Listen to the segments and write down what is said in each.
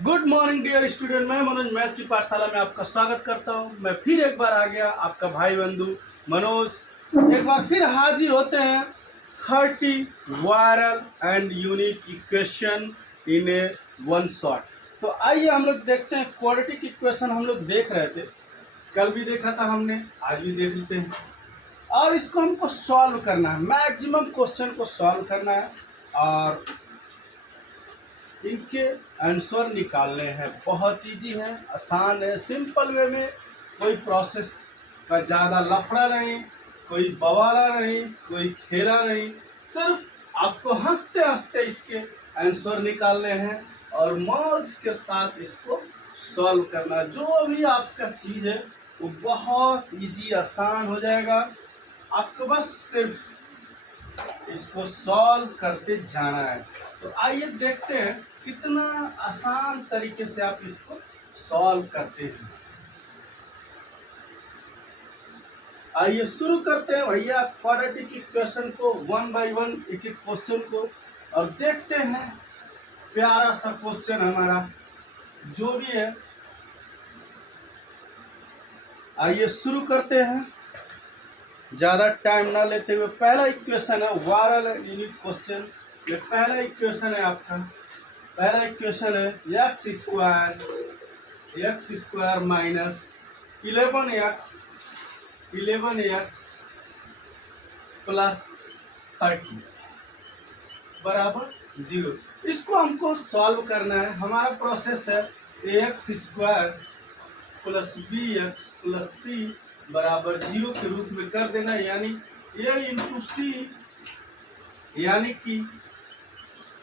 Good morning dear student. मैं Manoj math की पाठशाला में आपका स्वागत करता हूं। मैं फिर एक बार आ गया, आपका भाई बंधु मनोज। एक बार फिर हाजिर होते हैं 30 viral and unique equation in A one shot. तो आइए हम लोग देखते हैं। क्वाड्रेटिक इक्वेशन हम लोग देख रहे थे, कल भी देखा था हमने, आज भी देख लेते हैं। और इसको हमको सॉल्व करना है, मैक्सिमम क्वेश्चन को सॉल्व करना है और इनके आंसर निकालने हैं। बहुत इजी है, आसान है, सिंपल वे में। कोई प्रोसेस का ज़्यादा लफड़ा नहीं, कोई बवाला नहीं, कोई खेला नहीं। सिर्फ आपको हंसते हंसते इसके आंसर निकालने हैं और मौज के साथ इसको सॉल्व करना। जो भी आपका चीज़ है वो बहुत इजी आसान हो जाएगा। आपको बस सिर्फ इसको सॉल्व करते जाना है। तो आइए देखते हैं कितना आसान तरीके से आप इसको सॉल्व करते हैं। आइए शुरू करते हैं भैया क्वाड्रेटिक इक्वेशन को, वन बाय वन एक एक क्वेश्चन को, और देखते हैं प्यारा सा क्वेश्चन हमारा जो भी है। आइए शुरू करते हैं ज़्यादा टाइम ना लेते हुए। पहला इक्वेशन है वायरल यूनिक क्वेश्चन। ये पहला इक्वेशन है आपका। पहला इक्वेशन है x square minus 11x plus 30 बराबर 0। इसको हमको सॉल्व करना है। हमारा प्रोसेस है x square plus b x plus c बराबर 0 के रूप में कर देना, यानी ए इंटू सी, यानी कि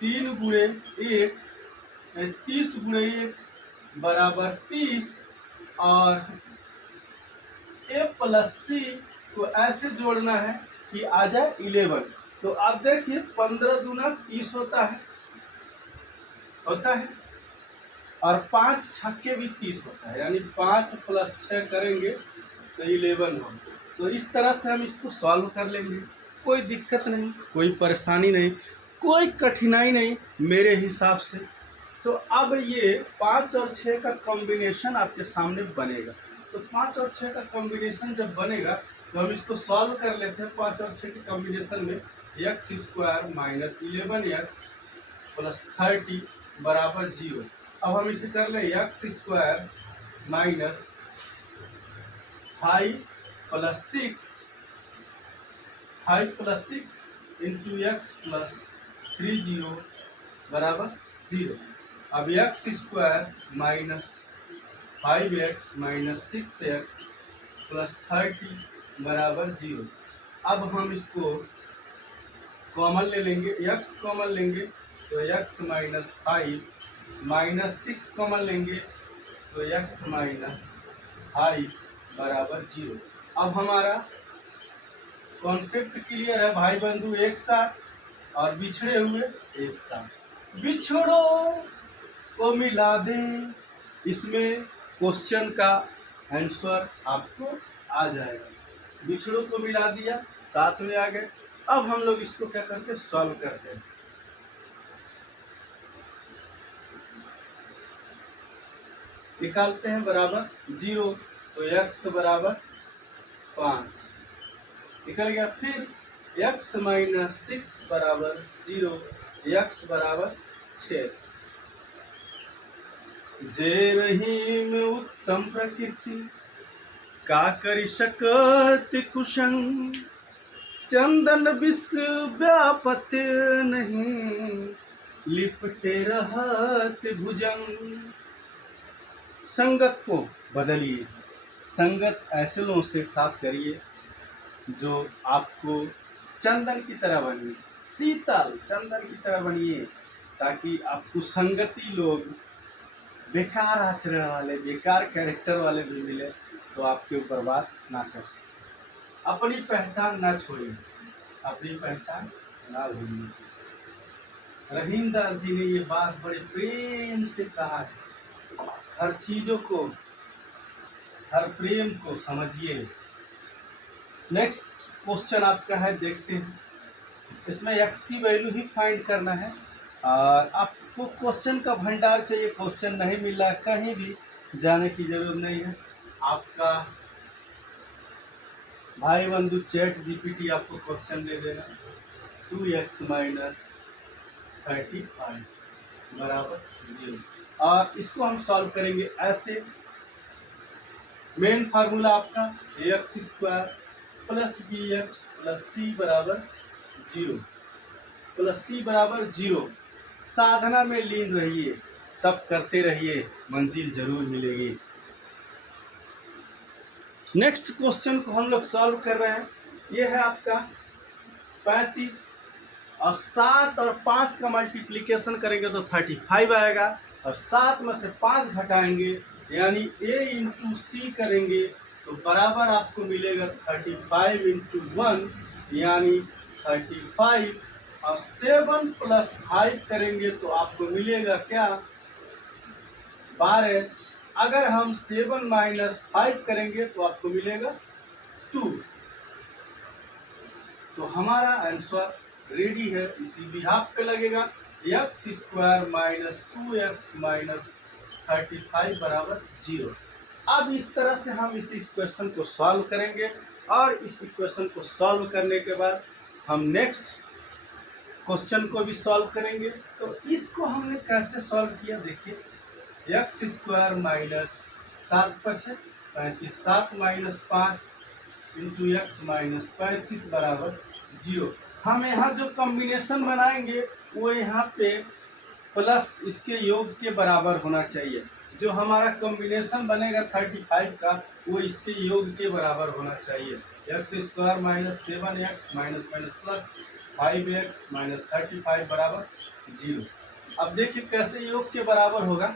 3 गुणे 1 30 गुणे 1 बराबर 30, और ए प्लस सी को ऐसे जोड़ना है कि आ जाए 11। तो आप देखिए 15 दूना 30 होता है और 5 छक्के भी 30 होता है, यानी 5 प्लस 6 करेंगे तो 11 हो। तो इस तरह से हम इसको सॉल्व कर लेंगे। कोई दिक्कत नहीं, कोई परेशानी नहीं, कोई कठिनाई नहीं मेरे हिसाब से। तो अब ये 5 और 6 का कॉम्बिनेशन आपके सामने बनेगा। तो 5 और 6 का कॉम्बिनेशन जब बनेगा तो हम इसको सॉल्व कर लेते हैं। 5 और 6 के कॉम्बिनेशन में x square minus 11x plus 30 बराबर 0। अब हम इसे कर लें x square minus 5 plus 6 into x plus 30 बराबर 0। अब x square minus 5x minus 6x plus 30 बराबर 0। अब हम इसको कॉमन ले लेंगे, x कॉमन लेंगे तो x माइनस 5 माइनस 6 कॉमन लेंगे तो x माइनस 5 बराबर 0। अब हमारा कॉन्सेप्ट क्लियर है भाई बंधु, एक साथ और बिछड़े हुए एक साथ। बिछड़ों को मिला दे, इसमें क्वेश्चन का आंसर आपको आ जाएगा। बिछड़ों को मिला दिया, साथ में आ गए। अब हम लोग इसको क्या करके सॉल्व करते हैं। निकालते हैं बराबर 0, तो x बराबर 5 निकल गया। फिर x माइनस 6 बराबर 0, x बराबर 6। जे रहीम उत्तम प्रकृति का करि सकत कुशंग, चंदन विश्व व्यापत नहीं, लिपटे रहत भुजंग। संगत को बदलिए, संगत ऐसे लोगों से साथ करिए जो आपको चंदन की तरह बनिए, शीतल चंदन की तरह बनिए, ताकि आपको संगति लोग बेकार आचरण वाले, बेकार कैरेक्टर वाले भी मिले तो आपके ऊपर बात ना कर सके। अपनी पहचान ना छोड़िए, अपनी पहचान ना भूलिए। रहीमदास जी ने ये बात बड़े प्रेम से कहा है। हर चीज़ों को, हर प्रेम को समझिए। नेक्स्ट क्वेश्चन आपका है, देखते हैं। इसमें x की वैल्यू ही फाइंड करना है और आप आपको क्वेश्चन का भंडार चाहिए, क्वेश्चन नहीं मिल रहा है, कहीं भी जाने की जरूरत नहीं है। आपका भाई बंधु चैट जीपीटी आपको क्वेश्चन दे देगा 2x माइनस 35 बराबर 0। और इसको हम सॉल्व करेंगे ऐसे। मेन फार्मूला आपका x square plus b x plus c बराबर 0, प्लस सी बराबर 0। साधना में लीन रहिए, तब करते रहिए, मंजिल जरूर मिलेगी। नेक्स्ट क्वेश्चन को हम लोग सॉल्व कर रहे हैं। ये है आपका 35 और 7 और 5 का मल्टीप्लिकेशन करेंगे तो 35 आएगा, और 7 में से 5 घटाएंगे यानी a इंटू सी करेंगे तो बराबर आपको मिलेगा 35 इंटू 1 यानी 35, और 7 प्लस 5 करेंगे तो आपको मिलेगा क्या 12। अगर हम 7 माइनस 5 करेंगे तो आपको मिलेगा 2। तो हमारा आंसर रेडी है, इसी बिहाफ पे लगेगा x square minus 2x minus 35 बराबर 0। अब इस तरह से हम इस इक्वेशन को सॉल्व करेंगे, और इस इक्वेशन को सॉल्व करने के बाद हम नेक्स्ट क्वेश्चन को भी सॉल्व करेंगे। तो इसको हमने कैसे सॉल्व किया देखिए, x square minus 7×5 7 minus 5 into x minus 35 बराबर 0। हम यहाँ जो कॉम्बिनेशन बनाएंगे वो यहाँ पे प्लस इसके योग के बराबर होना चाहिए। जो हमारा कॉम्बिनेशन बनेगा 35 का वो इसके योग के बराबर होना चाहिए। X square minus 7x minus minus plus 5x minus 35 बराबर 0। अब देखिए कैसे योग के बराबर होगा।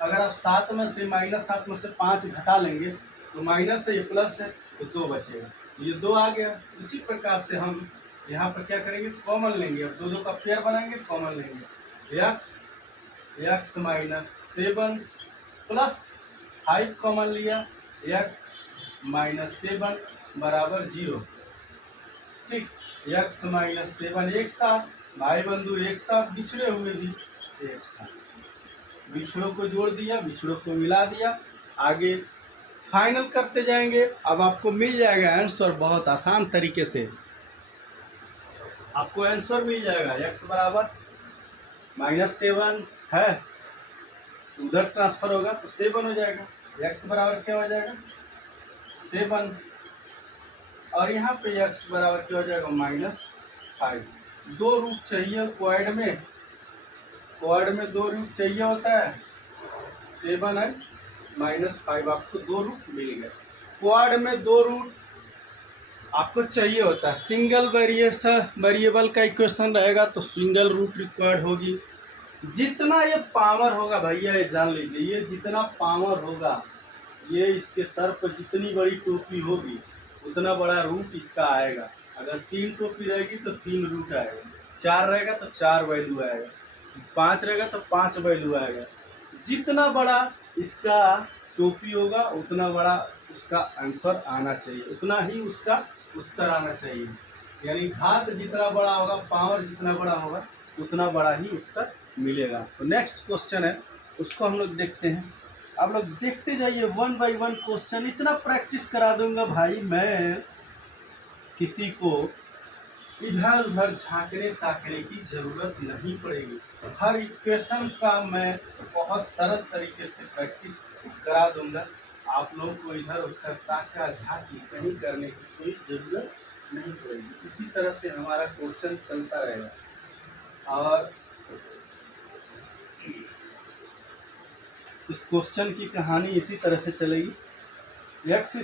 अगर आप 7 में से माइनस 7 में से 5 घटा लेंगे तो माइनस है, ये प्लस है तो 2 बचेगा, ये 2 आ गया। इसी प्रकार से हम यहाँ पर क्या करेंगे, कॉमन लेंगे, अब 2 का पेयर बनाएंगे, कॉमन लेंगे। एक्स माइनस 7 प्लस 5 कॉमन लिया, एक्स माइनस 7 बराबर 0। ठीक, एक्स माइनस 7 एक साथ, भाई बंधु एक साथ, बिछड़े हुए भी एक साथ, बिछड़ों को जोड़ दिया, बिछड़ों को मिला दिया, आगे फाइनल करते जाएंगे। अब आपको मिल जाएगा आंसर बहुत आसान तरीके से, आपको आंसर मिल जाएगा। x बराबर -7 है, उधर ट्रांसफर होगा तो 7 हो जाएगा। x बराबर क्या हो जाएगा 7, और यहाँ पे x बराबर क्या हो जाएगा -5। 2 रूट चाहिए क्वाड में, क्वाड में 2 रूट चाहिए होता है। 7 है -5, आपको 2 रूट मिल गए। क्वाड में 2 रूट आपको चाहिए होता है। सिंगल वेरिएबल का इक्वेशन रहेगा तो सिंगल रूट रिक्वायर्ड होगी। जितना ये पावर होगा भैया, ये जान लीजिए, ये जितना पावर होगा, ये इसके सर पर जितनी बड़ी टोपी होगी उतना बड़ा रूट इसका आएगा। अगर 3 टोपी रहेगी तो 3 रूट आएगा, 4 रहेगा तो 4 वैल्यू आएगा, 5 रहेगा तो 5 वैल्यू आएगा। जितना बड़ा इसका टोपी होगा उतना बड़ा उसका आंसर आना चाहिए, उतना ही उसका उत्तर आना चाहिए। यानी घात जितना बड़ा होगा, पावर जितना बड़ा होगा, उतना बड़ा ही उत्तर मिलेगा। तो नेक्स्ट क्वेश्चन है, उसको हम लोग देखते हैं। आप लोग देखते जाइए 1 बाय 1 क्वेश्चन। इतना प्रैक्टिस करा दूंगा भाई मैं, किसी को इधर उधर झांकने ताकने की जरूरत नहीं पड़ेगी। हर इक्वेशन का मैं बहुत सरल तरीके से प्रैक्टिस करा दूंगा। आप लोगों को इधर उधर ताका झांकी कहीं करने की कोई ज़रूरत नहीं पड़ेगी। इसी तरह से हमारा क्वेश्चन चलता रहेगा, और इस क्वेश्चन की कहानी इसी तरह से चलेगी। एक्स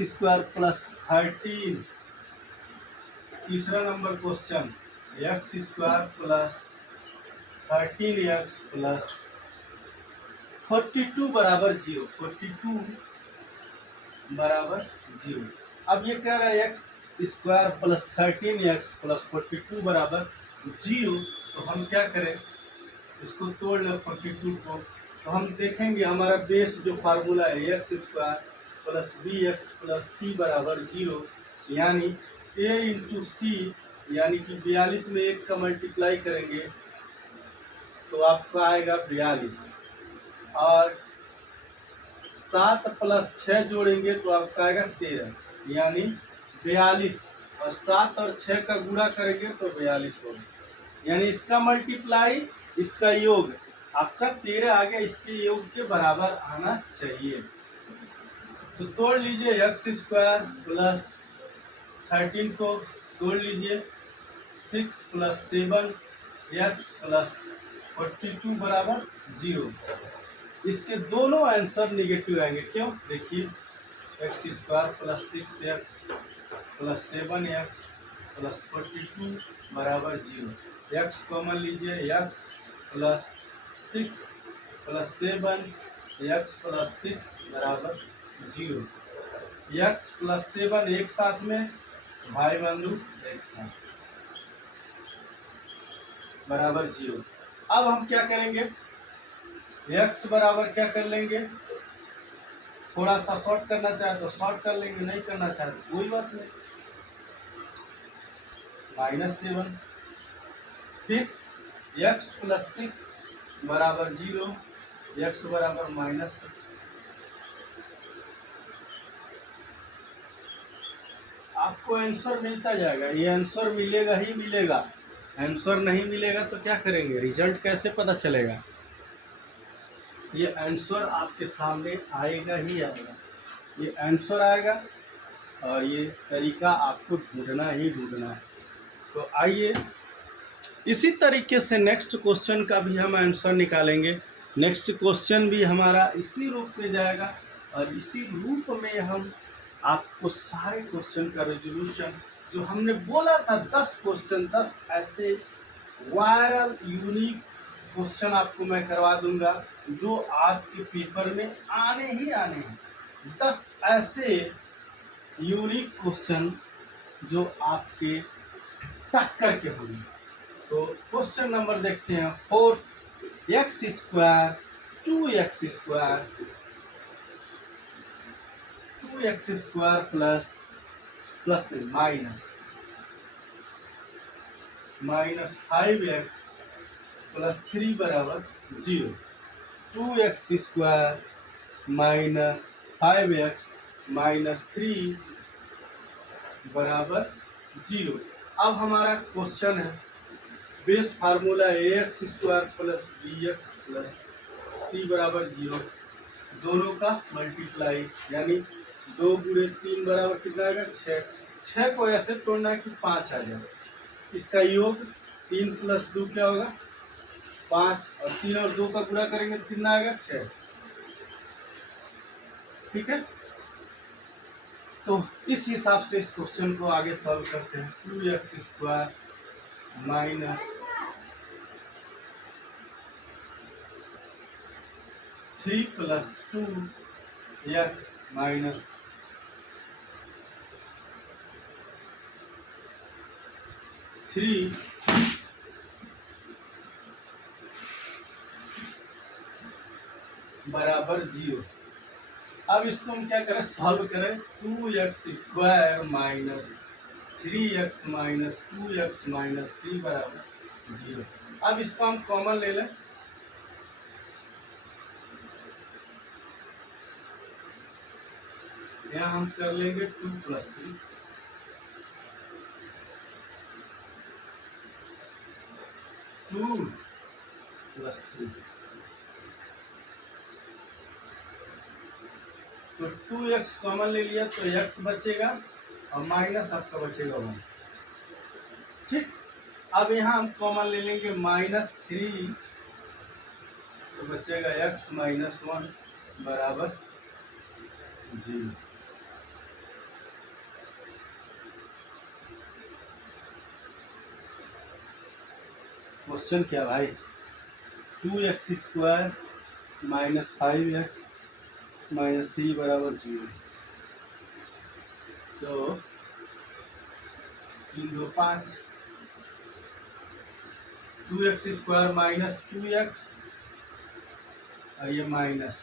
स्क्वायर प्लस 13, तीसरा number question, x square plus 13x plus 42 बराबर 0, 42 बराबर 0। अब ये कह रहा है x square plus 13x plus 42 बराबर 0। तो हम क्या करें, इसको तोड़ लें 42 को। तो हम देखेंगे हमारा बेस जो फार्मूला है x square plus b x plus c बराबर 0, यानी a इंटू सी यानी कि 42 में 1 का मल्टीप्लाई करेंगे तो आपका आएगा 42, और 7 प्लस 6 जोड़ेंगे तो आपका आएगा 13, यानी 42, और 7 और 6 का गुणा करेंगे तो 42 होगा, यानी इसका मल्टीप्लाई इसका योग आपका 13 आ गया, इसके योग के बराबर आना चाहिए। तो तोड़ लीजिए, एक्स स्क्वायर प्लस 13 को तोड़ लीजिए, 6 प्लस 7 एक्स प्लस 42 बराबर 0। इसके दोनों आंसर निगेटिव आएंगे, क्यों? देखिए, x square plus 6x plus 7x plus 42 बराबर 0। एक्स कॉमन लीजिए, x plus 6 plus 7 x plus 6 बराबर 0। एक्स प्लस 7 एक साथ में, भाई बंधु एक साथ, बराबर 0। अब हम क्या करेंगे, एक्स बराबर क्या कर लेंगे, थोड़ा सा शॉर्ट करना चाहे तो शॉर्ट कर लेंगे, नहीं करना चाहे तो कोई बात नहीं, -7। फिर एक्स प्लस 6 बराबर 0, एक्स बराबर -6। आपको आंसर मिलता जाएगा, ये आंसर मिलेगा ही मिलेगा। आंसर नहीं मिलेगा तो क्या करेंगे, रिजल्ट कैसे पता चलेगा? ये आंसर आपके सामने आएगा ही आएगा, ये आंसर आएगा, और ये तरीका आपको ढूंढना ही ढूंढना है। तो आइए इसी तरीके से नेक्स्ट क्वेश्चन का भी हम आंसर निकालेंगे। नेक्स्ट क्वेश्चन भी हमारा इसी रूप में जाएगा, और इसी रूप में हम आपको सारे क्वेश्चन का रेजोल्यूशन, जो हमने बोला था 10 क्वेश्चन, 10 ऐसे वायरल यूनिक क्वेश्चन आपको मैं करवा दूंगा जो आपके पेपर में आने ही आने हैं। 10 ऐसे यूनिक क्वेश्चन जो आपके टक्कर के होंगे। तो क्वेश्चन नंबर देखते हैं, 4 x square 2x square 2x square plus plus minus 5x plus 3 बराबर 0। 2x square minus 5x minus 3 बराबर 0। अब हमारा क्वेश्चन है, base formula a x square plus b x plus c बराबर 0, दोनों का मल्टीप्लाई, यानी 2 गुणे 3 बराबर कितना आएगा, 6। 6 को ऐसे तोड़ना है कि 5 आ जाए, इसका योग 3 प्लस 2 क्या होगा, 5, और 3 और 2 का गुणा करेंगे तो कितना आएगा, 6। ठीक है, तो इस हिसाब से इस क्वेश्चन को आगे सॉल्व करते हैं। 2x square minus 3 plus 2x minus 3 बराबर 0। अब इसको हम क्या करें, सॉल्व करें। 2x square minus 3x minus 2x minus 3 बराबर 0। अब इसको हम कॉमन ले लें, यहाँ हम कर लेंगे 2 प्लस 3, 2 प्लस 3, तो 2x कॉमन ले लिया तो x बचेगा, और माइनस आपका बचेगा 1। ठीक, अब यहाँ हम कॉमन ले लेंगे -3, तो बचेगा x माइनस 1 बराबर 0। क्वेश्चन क्या भाई, 2x square minus 5x minus 3 बराबर 0। तो 3 2 5, 2x स्क्वायर माइनस 2x, और ये माइनस,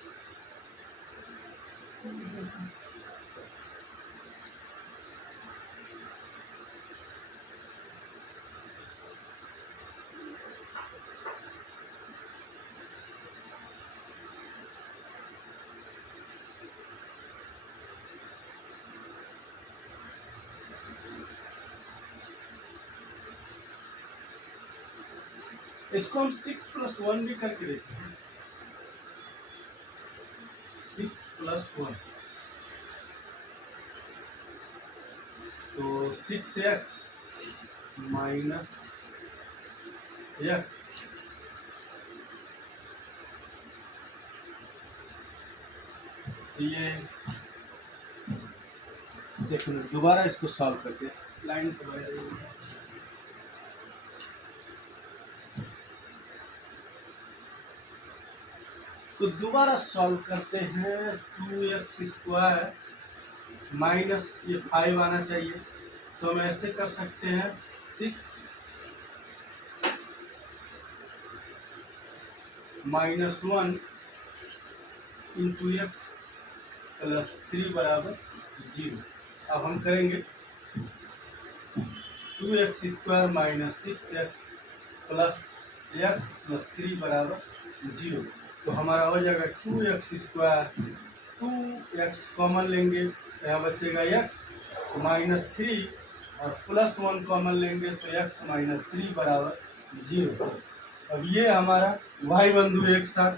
इसको हम 6+1 भी करके देखते हैं। 6+1 तो 6x माइनस x ये देखो दोबारा इसको सॉल्व करके लाइन को तो दोबारा सॉल्व करते हैं। 2x² माइनस ये 5 आना चाहिए, तो हम ऐसे कर सकते हैं 6 माइनस 1 इंटू एक्स प्लस 3 बराबर 0। अब हम करेंगे 2x² minus 6x plus x plus 3 बराबर 0। तो हमारा हो जाएगा 2x², 2x कॉमन लेंगे तो यहाँ बचेगा x माइनस 3 और प्लस 1 कॉमन लेंगे तो x माइनस 3 बराबर 0। अब ये हमारा भाई बंधु एक साथ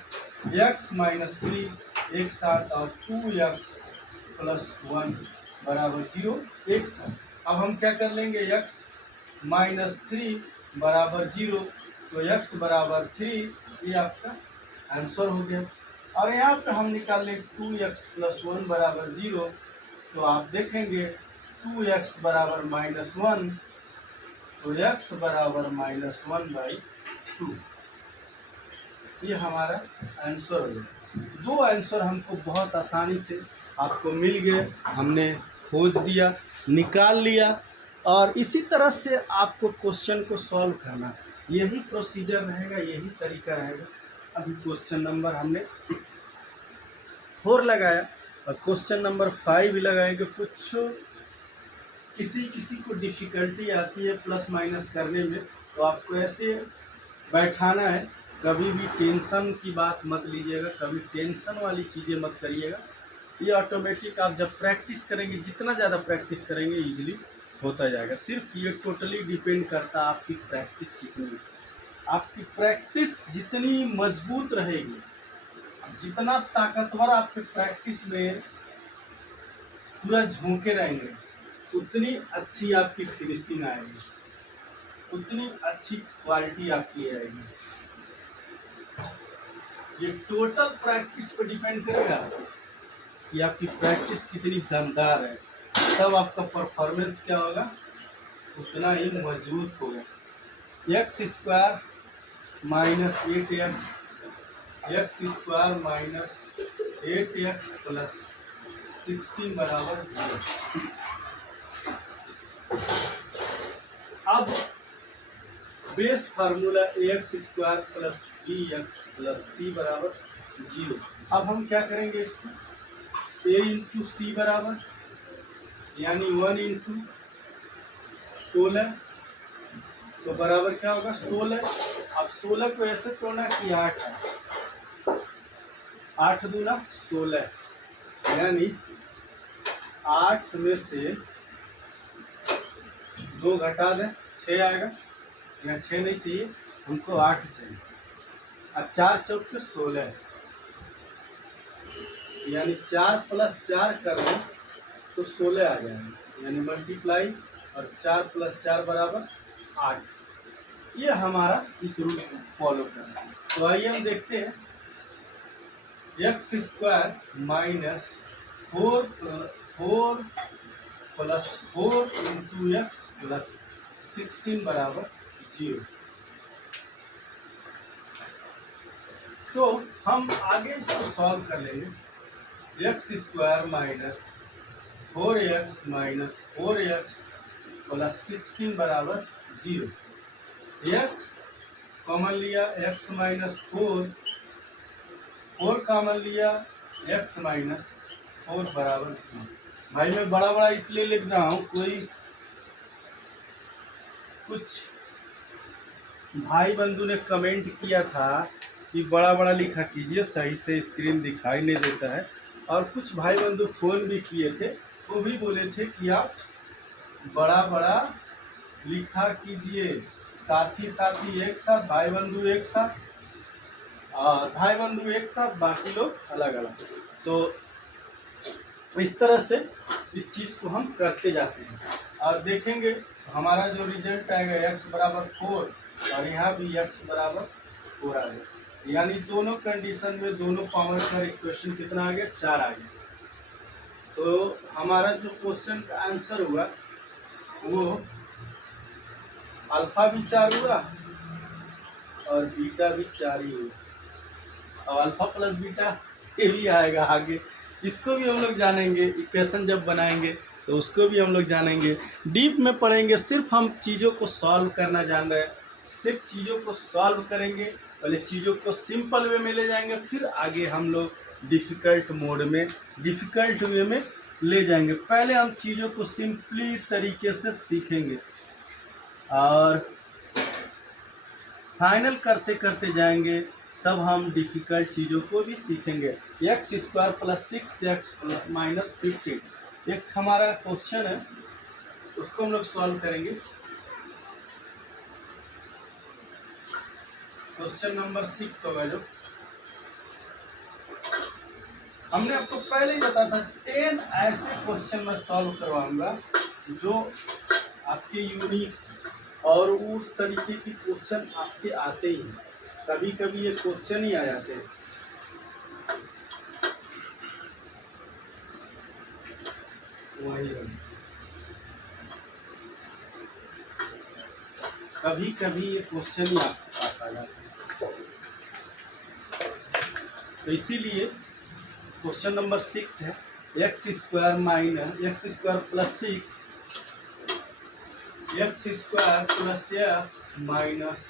x माइनस 3 एक साथ और 2x प्लस 1 बराबर 0 एक साथ। अब हम क्या कर लेंगे x माइनस 3 बराबर 0 तो x बराबर 3, ये आपका आंसर हो गया। और यहाँ पे हम निकाल लें 2x प्लस 1 बराबर 0, तो आप देखेंगे 2x बराबर माइनस 1 तो x बराबर माइनस 1/2। ये हमारा आंसर हो गया। दो आंसर हमको बहुत आसानी से आपको मिल गए, हमने खोज दिया, निकाल लिया। और इसी तरह से आपको क्वेश्चन को सॉल्व करना, यही प्रोसीजर रहेगा, यही तरीका रहेगा। अभी क्वेश्चन नंबर हमने 4 लगाया और क्वेश्चन नंबर 5 लगाएंगे। कुछ किसी को डिफ़िकल्टी आती है प्लस माइनस करने में, तो आपको ऐसे बैठाना है। कभी भी टेंशन की बात मत लीजिएगा, कभी टेंशन वाली चीज़ें मत करिएगा। ये ऑटोमेटिक आप जब प्रैक्टिस करेंगे, जितना ज़्यादा प्रैक्टिस करेंगे ईजिली होता जाएगा। सिर्फ ये टोटली डिपेंड करता है आपकी प्रैक्टिस कितनी है। आपकी प्रैक्टिस जितनी मजबूत रहेगी, जितना ताकतवर आपके प्रैक्टिस में पूरा झोंके रहेंगे, उतनी अच्छी आपकी फिनिशिंग आएगी, उतनी अच्छी क्वालिटी आपकी आएगी। ये टोटल प्रैक्टिस पर डिपेंड करेगा कि आपकी प्रैक्टिस कितनी दमदार है, तब आपका परफॉर्मेंस क्या होगा, उतना ही मजबूत होगा। x² minus 8x, x² minus 8x plus 16 बराबर 0। अब base formula ax² plus bx plus c बराबर 0। अब हम क्या करेंगे, इसको a इंटू सी बराबर यानी 1 इंटू 16, तो बराबर क्या होगा 16। अब 16 को ऐसे तोड़ना कि 8 है, 8 दूना 16, यानी 8 में से 2 घटा दें 6 आएगा। यहाँ 6 नहीं चाहिए हमको, 8 चाहिए। अब 4 चौके 16, यानी 4 प्लस 4 कर दें तो 16 आ जाएगा, यानी मल्टीप्लाई और 4 प्लस 4 बराबर 8। ये हमारा इस रूल को फॉलो करना है। तो आइए हम देखते हैं x² minus 4 plus 4 into x plus 16 बराबर 0। तो हम आगे इसको सॉल्व कर लेंगे। x² minus 4x minus 4x plus 16 बराबर 0। x कॉमन लिया, x माइनस 4 कॉमन लिया, x माइनस 4 बराबर 0। भाई मैं बड़ा बड़ा इसलिए लिख रहा हूँ, कोई कुछ भाई बंधु ने कमेंट किया था कि बड़ा बड़ा लिखा कीजिए, सही से स्क्रीन दिखाई नहीं देता है। और कुछ भाई बंधु फ़ोन भी किए थे, वो भी बोले थे कि आप बड़ा बड़ा लिखा कीजिए, साथी एक साथ, भाई बंधु एक साथ, और भाई बंधु एक साथ, बाकी लोग अलग अलग। तो इस तरह से इस चीज़ को हम करते जाते हैं और देखेंगे हमारा जो रिजल्ट आएगा x बराबर 4 और यहाँ भी x बराबर 4 आ गया, यानी दोनों कंडीशन में दोनों पावर का इक्वेशन कितना आ गया, 4 आ गया। तो हमारा जो क्वेश्चन का आंसर हुआ वो अल्फा भी 4 हुआ और बीटा भी 4 ही हुआ, और अल्फा प्लस बीटा ये भी आएगा आगे, इसको भी हम लोग जानेंगे। इक्वेशन जब बनाएंगे तो उसको भी हम लोग जानेंगे, डीप में पढ़ेंगे। सिर्फ हम चीज़ों को सॉल्व करना जान रहे हैं, सिर्फ चीज़ों को सॉल्व करेंगे, पहले चीज़ों को सिंपल वे में ले जाएंगे, फिर आगे हम लोग डिफ़िकल्ट मोड में, डिफ़िकल्ट वे में ले जाएंगे। पहले हम चीज़ों को सिंपली तरीके से सीखेंगे और फाइनल करते करते जाएंगे, तब हम डिफ़िकल्ट चीज़ों को भी सीखेंगे। X square plus 6x minus 15 एक हमारा क्वेश्चन है, उसको हम लोग सॉल्व करेंगे। क्वेश्चन नंबर 6 होगा जो हमने आपको पहले ही बताया था। 10 ऐसे क्वेश्चन मैं सॉल्व करवाऊंगा जो आपके यूनिक और उस तरीके की क्वेश्चन आपके आते ही हैं, कभी कभी ये क्वेश्चन ही आ जाते हैं। वही कभी कभी ये क्वेश्चन ही आपके पास आ जाते हैं। तो इसीलिए क्वेश्चन नंबर 6 है x square plus 6 x square plus x minus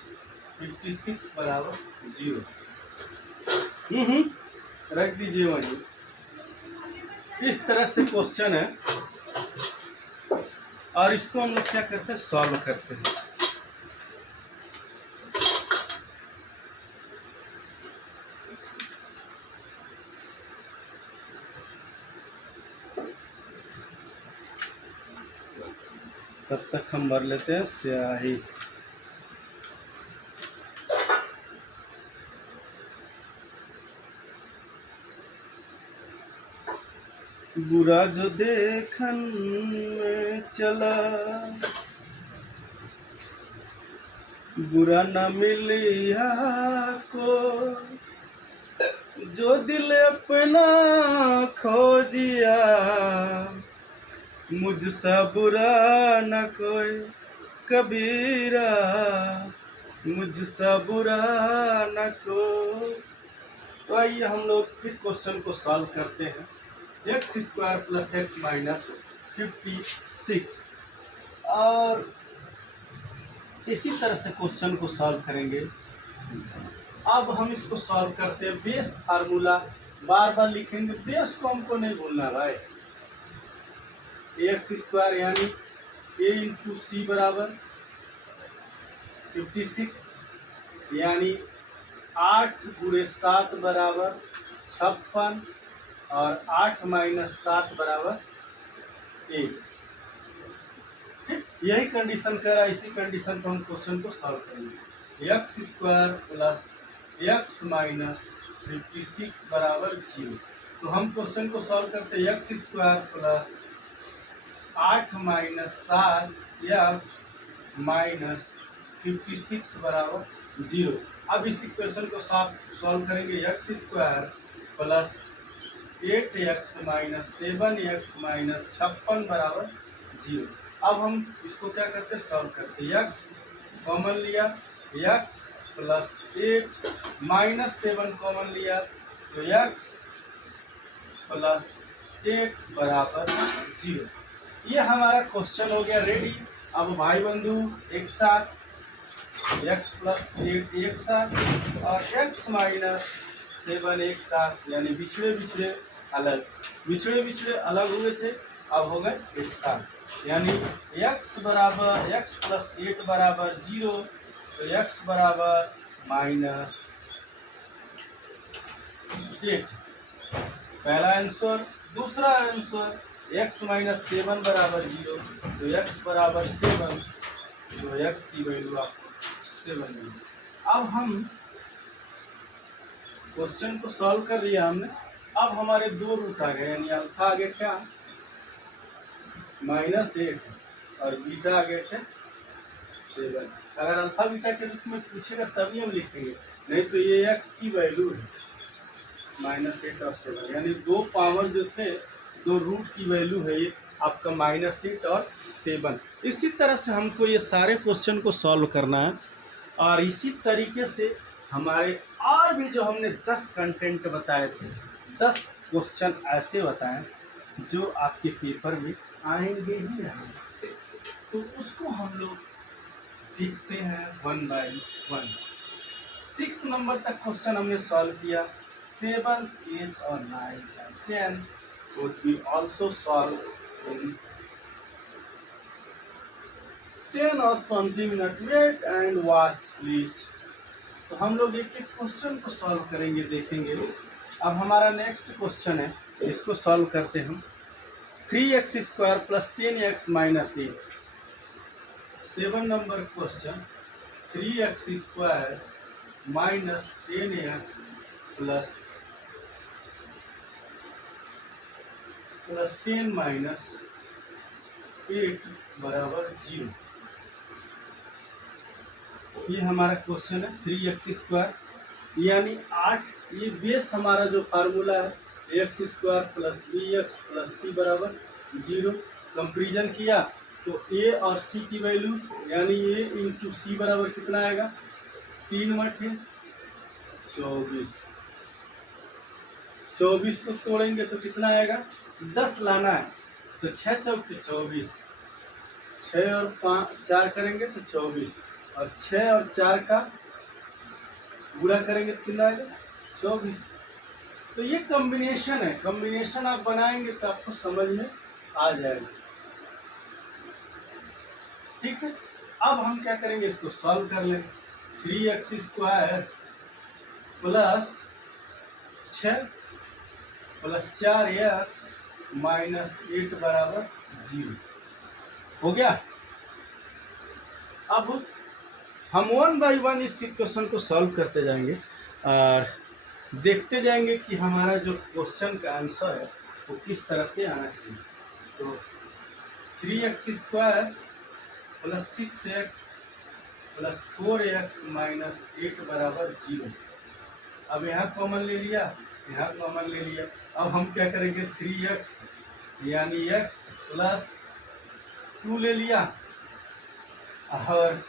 56 बराबर 0। रख दीजिए वही। इस तरह से क्वेश्चन है और इसको हम लोग क्या करते हैं, सॉल्व करते हैं। तब तक हम भर लेते हैं स्याही। बुरा जो देखन में चला, बुरा न मिलिया को, जो दिल अपना खोजिया, मुझसा बुरा न कोई कबीरा, मुझसा बुरा न कोई। तो आइए हम लोग फिर क्वेश्चन को सॉल्व करते हैं। X square plus x minus 56 और इसी तरह से क्वेश्चन को सॉल्व करेंगे। अब हम इसको सॉल्व करते हैं। बेस फार्मूला बार बार लिखेंगे, बेस को हमको नहीं भूलना भाई। एक्स स्क्वायर यानी a इंटू सी बराबर 56, यानी 8 गुणे 7 बराबर 56 और 8 माइनस 7 बराबर 1। यही कंडीशन कह रहा है, इसी कंडीशन पर हम क्वेश्चन को सॉल्व करेंगे। X square plus x minus 56 बराबर 0। तो हम क्वेश्चन को सॉल्व करते हैं। X square plus 8 minus 7 x minus 56 बराबर 0। अब इस इक्वेशन को सॉल्व करेंगे। X square plus 8x minus 7x minus 56 बराबर 0। अब हम इसको क्या करते हैं, सॉल्व करते हैं। x कॉमन लिया, x प्लस 8 माइनस 7 कॉमन लिया, तो x प्लस 8 बराबर 0। ये हमारा क्वेश्चन हो गया रेडी। अब भाई बंधु एक साथ, x प्लस 8 एक साथ और x माइनस 7 एक साथ, यानी बिछड़े बिछड़े अलग, बिछड़े बिछड़े अलग हुए थे, अब हो गए एक साथ। यानी x बराबर x प्लस 8 बराबर 0, तो x बराबर माइनस 8 पहला आंसर। दूसरा आंसर x माइनस 7 बराबर 0, तो x बराबर 7, तो x की वैल्यू आपको 7 अब हम क्वेश्चन को सॉल्व कर लिया हमने। अब हमारे दो रूट आ गए, यानी अल्फा आ गया क्या -8 और बीटा आ गए थे 7। अगर अल्फा बीटा के रूप में पूछेगा तभी हम लिखेंगे, नहीं तो ये एक्स की वैल्यू है -8 और 7, यानी दो पावर जो थे, दो रूट की वैल्यू है ये आपका -8 और 7। इसी तरह से हमको ये सारे क्वेश्चन को सॉल्व करना है। और इसी तरीके से हमारे और भी जो हमने 10 कंटेंट बताए थे, 10 क्वेश्चन ऐसे बताएं जो आपके पेपर में आएंगे ही आएंगे, तो उसको हम लोग देखते हैं 1 बाय 1। 6 नंबर तक क्वेश्चन हमने सॉल्व किया, 7, 8 और 9 and 10 would be also solved in 10 or 20 minutes. Wait and watch please। तो हम लोग एक एक क्वेश्चन को सॉल्व करेंगे, देखेंगे। अब हमारा नेक्स्ट क्वेश्चन है, इसको सॉल्व करते हैं हम। 3x² + 10x - 8। 7 number question, 3x² - 10x + 10 - 8 = 0। ये हमारा क्वेश्चन है। 3x² यानी 8, ये बेस हमारा जो फार्मूला है x² + bx + c = 0। कंपेरिजन किया तो a और c की वैल्यू, यानी a × c बराबर कितना आएगा 3/24। 24 को तोड़ेंगे तो कितना आएगा 10 लाना है, तो 6 चौके 24, 6 और 4 करेंगे तो 24, और 6 और 4 का गुणा करेंगे तो कितना आएगा 24। तो ये कॉम्बिनेशन है, कॉम्बिनेशन आप बनाएंगे तो आपको समझ में आ जाएगा। ठीक है, अब हम क्या करेंगे, इसको सॉल्व कर लेंगे। 3x² + 6 + 4x - 8 = 0 हो गया। अब हम 1 बाय 1 इस क्वेश्चन को सॉल्व करते जाएंगे और देखते जाएंगे कि हमारा जो क्वेश्चन का आंसर है वो किस तरह से आना चाहिए। तो 3x² + 6x + 4x - 8 = 0। अब यहाँ कॉमन ले लिया, यहाँ कॉमन ले लिया। अब हम क्या करेंगे, 3x यानी x + 2 ले लिया, और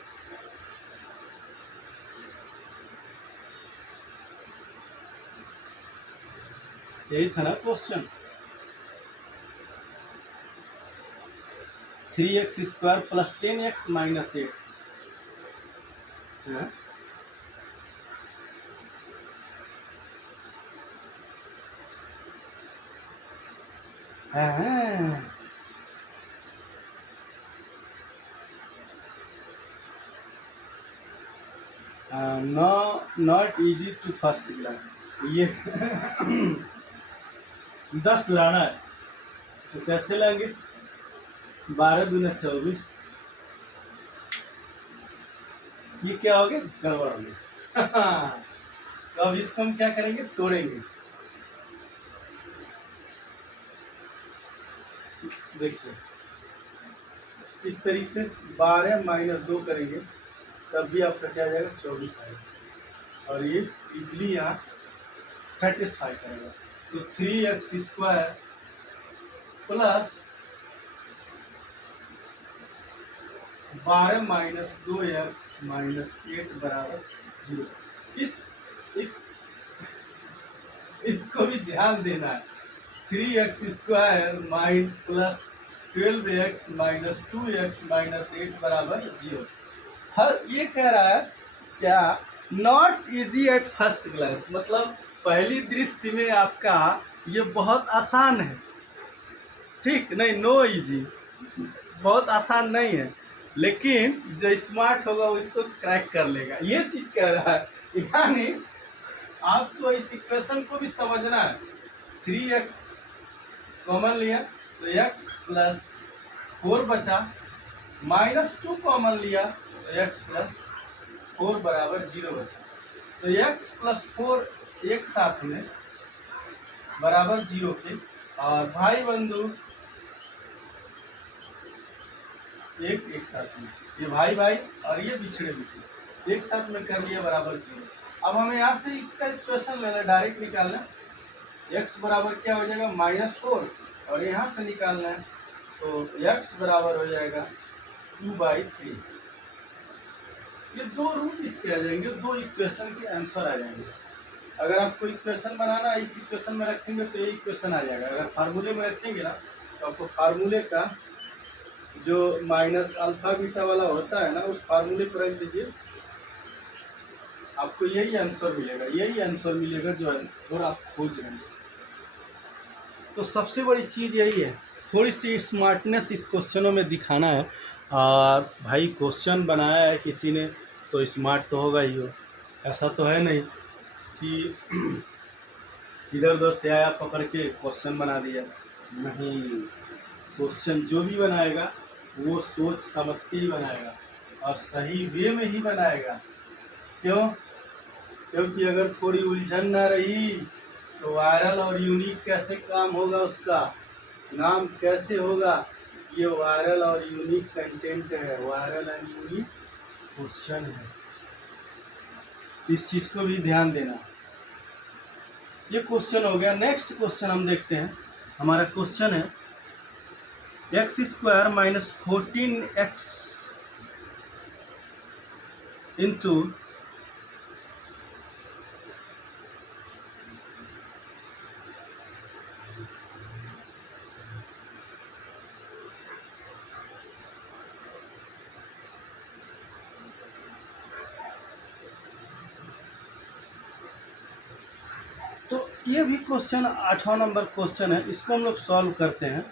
यही था ना क्वेश्चन। 3x² + 10x - 8 है? No, not easy to first glass. ये 10 लाना है तो कैसे लाएंगे, 12 दूना 24, ये क्या हो गया, गड़बड़ हो गया। तो अब इसको हम क्या करेंगे, तोड़ेंगे। देखिए इस तरीके से 12 - 2 करेंगे तब भी आपका क्या आ जाएगा 24 आएगा, और ये इजली यहाँ सेटिस्फाई करेगा। तो 3x² + 12 - 2x - 8 = 0। इसको भी ध्यान देना है। 3x² - + 12x - 2x - 8 = 0। हर ये कह रहा है क्या, not easy at first glance, मतलब पहली दृष्टि में आपका ये बहुत आसान है। ठीक नहीं, नो इजी, बहुत आसान नहीं है, लेकिन जो स्मार्ट होगा वो इसको क्रैक कर लेगा, ये चीज कह रहा है। यानी आपको इस इक्वेशन को भी समझना है। 3x कॉमन लिया तो x + 4 बचा, -2 कॉमन लिया तो x + 4 बराबर 0 बचा। तो x प्लस 4 एक साथ में बराबर 0 के, और भाई बंधु एक साथ में, ये भाई भाई और ये बिछड़े बिछड़े एक साथ में कर लिया बराबर 0। अब हमें यहाँ से इसका इक्वेशन लेना, डायरेक्ट निकालना। x बराबर क्या हो जाएगा -4, और यहाँ से निकालना है तो x बराबर हो जाएगा 2/3। ये दो रूट इसके आ जाएंगे, दो इक्वेशन के आंसर आ जाएंगे। अगर आपको इक्वेशन बनाना है, इस इक्वेशन में रखेंगे तो ये इक्वेशन आ जाएगा। अगर फार्मूले में रखेंगे ना तो आपको फार्मूले का जो माइनस अल्फा बीटा वाला होता है ना, उस फार्मूले पर रख दीजिए, आपको यही आंसर मिलेगा, यही आंसर मिलेगा जो और आप खोज रहे हैं। तो सबसे बड़ी चीज़ यही है, थोड़ी सी स्मार्टनेस इस क्वेश्चनों में दिखाना है। भाई क्वेश्चन बनाया है किसी ने तो स्मार्ट तो होगा ही हो, ऐसा तो है नहीं कि इधर उधर से आया पकड़ के क्वेश्चन बना दिया। नहीं, क्वेश्चन जो भी बनाएगा वो सोच समझ के ही बनाएगा और सही वे में ही बनाएगा। क्यों? क्योंकि अगर थोड़ी उलझन ना रही तो वायरल और यूनिक कैसे काम होगा, उसका नाम कैसे होगा। ये वायरल और यूनिक कंटेंट है, वायरल एंड यूनिक क्वेश्चन है, इस चीज़ को भी ध्यान देना। ये क्वेश्चन हो गया। नेक्स्ट क्वेश्चन हम देखते हैं। हमारा क्वेश्चन है x² - 14x इंटू तो ये भी क्वेश्चन 8वां नंबर क्वेश्चन है। इसको हम लोग सॉल्व करते हैं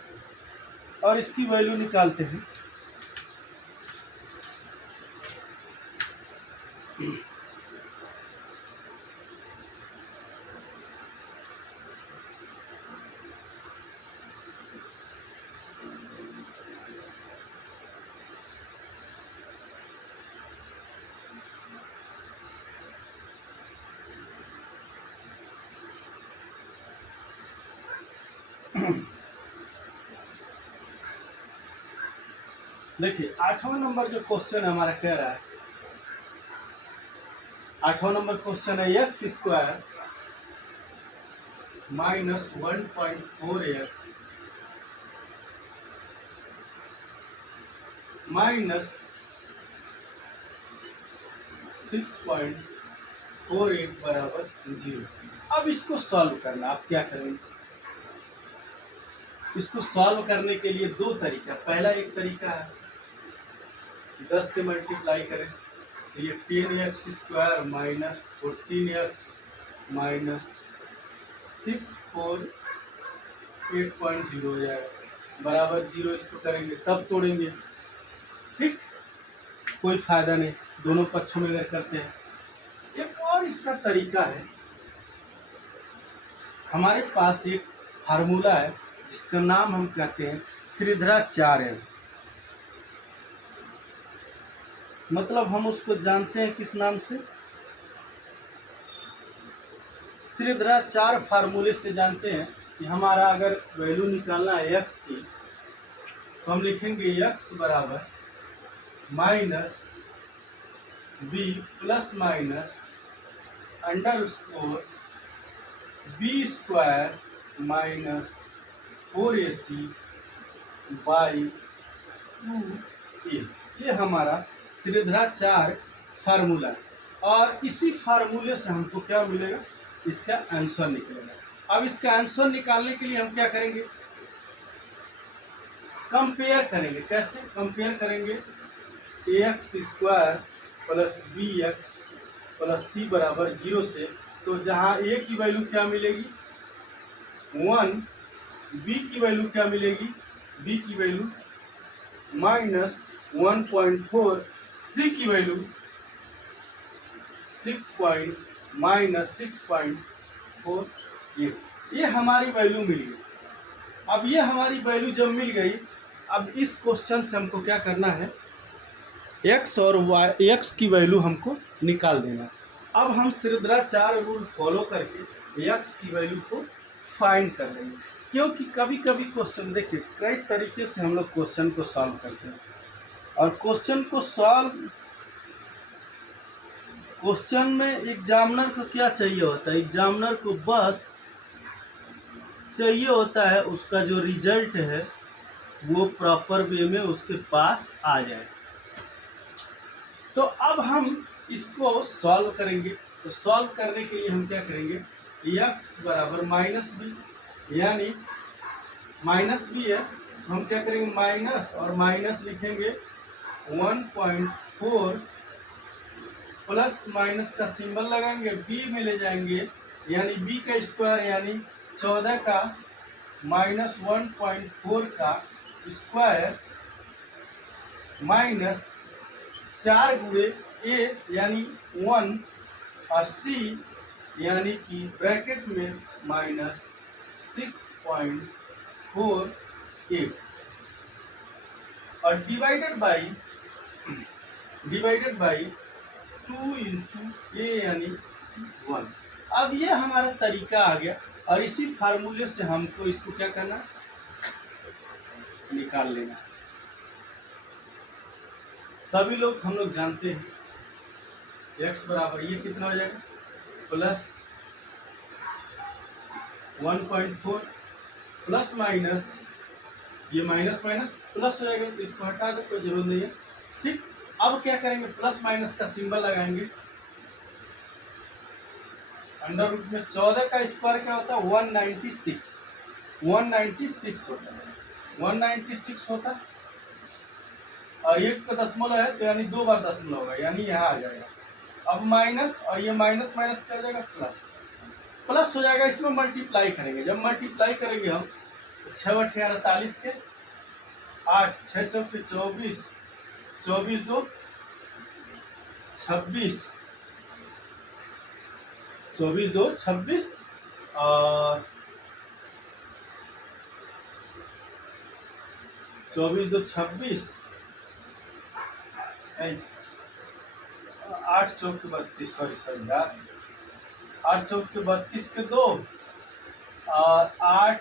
और इसकी वैल्यू निकालते हैं। देखिए 8वां नंबर जो क्वेश्चन हमारा कह रहा है, 8वां नंबर क्वेश्चन है x² - 1.4x माइनस 6.48 बराबर 0। अब इसको सॉल्व करना, आप क्या करेंगे? इसको सॉल्व करने के लिए दो तरीका। पहला एक तरीका है 10 से मल्टीप्लाई करें तो ये 10x² - 14x माइनस 648.0 हो जाएगा बराबर 0। इसको करेंगे तब तोड़ेंगे, ठीक, कोई फायदा नहीं, दोनों पक्षों में अगर करते हैं। एक और इसका तरीका है, हमारे पास एक फार्मूला है जिसका नाम हम कहते हैं श्रीधराचार्य। मतलब हम उसको जानते हैं किस नाम से? श्रीधराचार्य फार्मूले से जानते हैं कि हमारा अगर वैल्यू निकालना है x की तो हम लिखेंगे x बराबर minus b plus minus _ b² minus 4ac by 2a। ये हमारा श्रीधराचार्य फार्मूला है और इसी फार्मूले से हमको क्या मिलेगा? इसका आंसर निकलेगा। अब इसका आंसर निकालने के लिए हम क्या करेंगे? कंपेयर करेंगे। कैसे कंपेयर करेंगे? ax² plus bx plus c बराबर 0 से। तो जहाँ a की वैल्यू क्या मिलेगी 1, b की वैल्यू क्या मिलेगी, b की वैल्यू माइनस 1.4, c की वैल्यू 6.48। ये हमारी वैल्यू मिल गई। अब ये हमारी वैल्यू जब मिल गई, अब इस क्वेश्चन से हमको क्या करना है? एक्स और वाई एक्स की वैल्यू हमको निकाल देना। अब हम श्रीधराचार्य रूल फॉलो करके एक्स की वैल्यू को फाइंड कर लेंगे, क्योंकि कभी कभी क्वेश्चन देखिए कई तरीके से हम लोग क्वेश्चन को सॉल्व करते हैं, और क्वेश्चन में एग्जामिनर को क्या चाहिए होता है, एग्जामिनर को बस चाहिए होता है उसका जो रिजल्ट है वो प्रॉपर वे में उसके पास आ जाए। तो अब हम इसको सॉल्व करेंगे। तो सॉल्व करने के लिए हम क्या करेंगे, x बराबर माइनस बी, यानी माइनस बी है, हम क्या करेंगे माइनस और माइनस लिखेंगे 1.4 प्लस माइनस का सिंबल लगाएंगे, बी में ले जाएंगे, यानी बी का स्क्वायर यानी 14 का माइनस 1.4 का स्क्वायर माइनस 4 गुणे ए यानी 1 और सी यानी कि ब्रैकेट में माइनस 6.48 और डिवाइडेड बाई 2 इंटू ए यानी 1। अब ये हमारा तरीका आ गया, और इसी फार्मूले से हमको इसको क्या करना, निकाल लेना। सभी लोग हम लोग जानते हैं x बराबर ये कितना हो जाएगा प्लस 1.4 प्लस माइनस ये माइनस माइनस प्लस हो जाएगा, तो इसको हटा दो, कोई जरूरत नहीं है। ठीक, अब क्या करेंगे प्लस माइनस का सिंबल लगाएंगे, अंडर रूट में 14 का स्क्वायर क्या होता है 196 होता है, 196 होता है, और एक का दशमलव है तो यानी 2 बार दशमलव होगा, यानी यहाँ आ जाएगा। अब माइनस और ये माइनस माइनस कर जाएगा प्लस हो जाएगा, इसमें मल्टीप्लाई करेंगे। जब मल्टीप्लाई करेंगे हम 6 × 48 के 8, 6 चौके 24, 24 2 26, 24 2 26 और 24 2 26, 8 चौके 32, सॉरी यार 8 चौके 32 के 2 और 8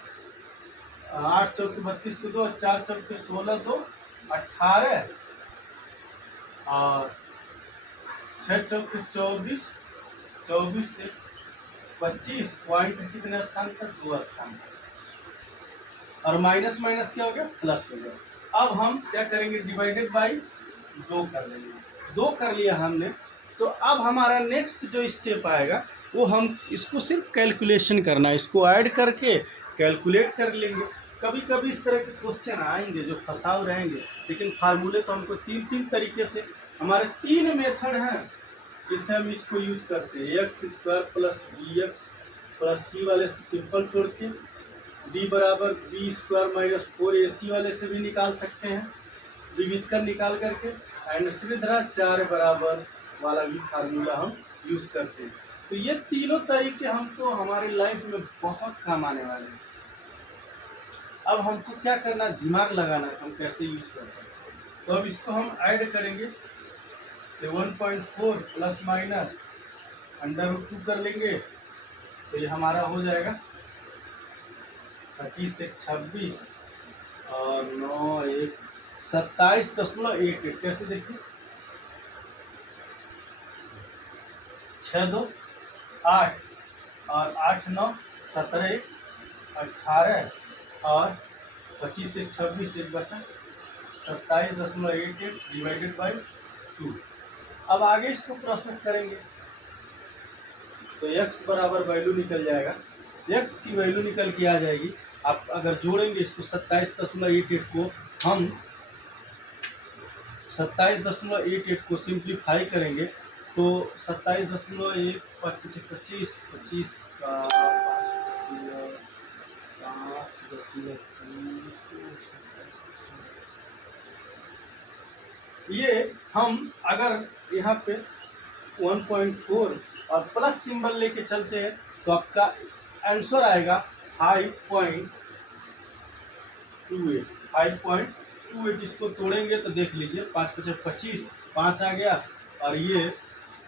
चौके 32 के 2, 4 चौके 16 2 18 और 6 चौके 24, 24 से 25, पॉइंट कितने स्थान पर 2 स्थान पर, और माइनस माइनस क्या हो गया प्लस हो गया। अब हम क्या करेंगे डिवाइडेड बाई 2 कर लेंगे, 2 कर लिया हमने। तो अब हमारा नेक्स्ट जो स्टेप आएगा वो हम इसको सिर्फ कैलकुलेशन करना है, इसको ऐड करके कैलकुलेट कर लेंगे। कभी कभी इस तरह के क्वेश्चन आएंगे जो फंसाव रहेंगे, लेकिन फार्मूले तो हमको 3 तरीके से, हमारे 3 मेथड हैं जिससे हम इसको यूज करते हैं। x² प्लस bx प्लस सी वाले से सिंपल तोड़ के d बराबर b² माइनस 4ac वाले से भी निकाल सकते हैं, विविध कर निकाल करके, एंड श्रीधराचार्य बराबर वाला भी फार्मूला हम यूज करते हैं। तो ये तीनों तरीके हमको हमारे लाइफ में बहुत काम आने वाले हैं। अब हमको क्या करना, दिमाग लगाना है हम कैसे यूज करते हैं। तो अब इसको हम ऐड करेंगे, तो 1.4 प्लस माइनस अंडर रूट 2 कर लेंगे, तो ये हमारा हो जाएगा 25 1 26 और 9 1 27.88। कैसे देखिए 6 2 8 और 8 9 17 1 18 और 25 1 26 एक बचा 27.88 डिवाइडेड बाई 2। अब आगे इसको प्रोसेस करेंगे, तो x बराबर वैल्यू निकल जाएगा, x की वैल्यू निकल के आ जाएगी। आप अगर जोड़ेंगे इसको 27.88 को, हम 27.88 को सिंप्लीफाई करेंगे तो 27.1 5 25 25 का 5 ये हम अगर यहाँ पे 1.4 और प्लस सिंबल लेके चलते हैं तो आपका आंसर आएगा 5.28। इसको तोड़ेंगे तो देख लीजिए 5 × 25 5 आ गया, और ये